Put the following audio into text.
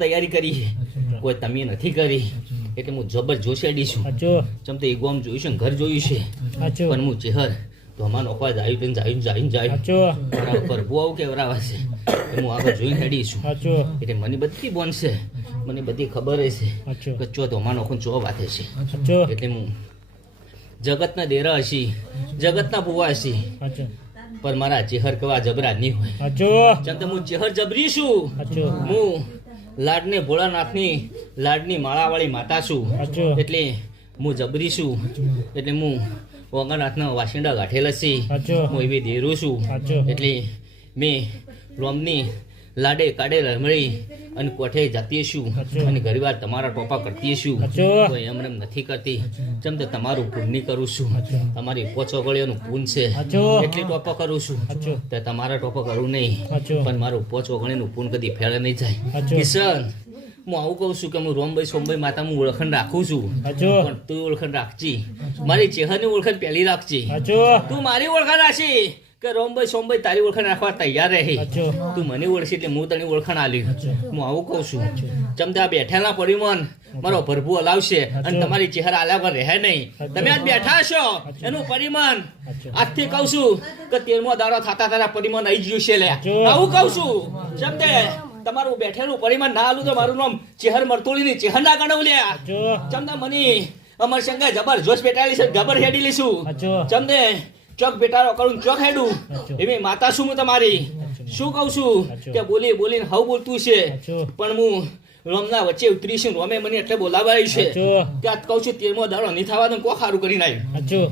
તૈયારી કરી છે કોઈ તમે નથી કરી એટલે હું જબર જોશેડી છું ચમ તો એ ગોમ જોયું છે ઘર જોયું છે પણ હું ચેહર તો અમાર નોખવા જાય પ્રભુ આવું કેવરાવા છે હું આગળ જોઈને હેડી છું એટલે મને બધી બોન છે મને બધી ખબર છે કે ચો તો અમાર નોખો ચો વાતે છે એટલે હું જગતના દેરા હશી જગતના ભુવા હશી પર મારા ચેહર કવા જબરા નહીં હોય ચમ તો હું ચેહર જબરી છું હું લાડને ભોળાનાથની લાડની માળાવાળી માતા છું એટલે હું જબરી છું એટલે હું વગરનાથના વાસિંડા ગાંઠેલા છે હું એવી દેરું છું એટલે મેં રોમની લાડે કાડે રમણી અને કોઠે જતી છું અને ઘણીવાર તમારા ટોપા કરતી છું તો એમ નથી કરતી જેમ તો તમારું પુણ્ય કરું છું તમારી પોચોગળીઓનું પૂન છે એટલી ટોપા કરું છું તો તમારા ટોપા કરું નહીં પણ મારું પોચોગળીનું પૂન કદી ફેળ નહીં જાય કિશન હું આવું કહું છું કે હું રોમભાઈ સોમભાઈ માતા હું ઓળખાણ રાખું છું પણ તું ઓળખાણ રાખજી મારી ચેહરની ઓળખાણ પહેલી રાખજી તું મારી ઓળખાણ રાખી કે રોમભાઈ સોમભાઈ તારી ઓળખાણ રાખવા તૈયાર રહી તું મને ઓળખી એટલે હું તને ઓળખાણ આલ્યું હું આવું કહું છું ચમતા બેઠેલા પરિમન મારો પ્રભુ હલાવશે અને તમારી ચહેરા આલ્યા પર રહે નહીં તમે આજ બેઠા છો એનું પરિમાણ આજથી કહું છું કે 13મો દાડો થતા તારા પરિમાણ આવી ગયું છે લે આવું કહું છું ચમતે તમારું બેઠેલું પરિમાણ ના આલું તો મારું નામ ચેહર મરતોળીની ચેહર ના ગણવ લ્યા ચમતા મને અમર શંકર જબરજોશ બેઠાલી છે જબર હેડી લીશું ચમદે ચોક બેટારો કરું ચોક હેડું એવી માતા છું હું તમારી શું કહું છું કે બોલી બોલીને હવ બોલતું છે પણ હું રોમના વચ્ચે ઉતરી છું રોમે મને એટલે બોલાવાયું છે કે આ કહું છું 13મો દાડો નહીં થવા દઉં કો સારું કરી નાખ્યું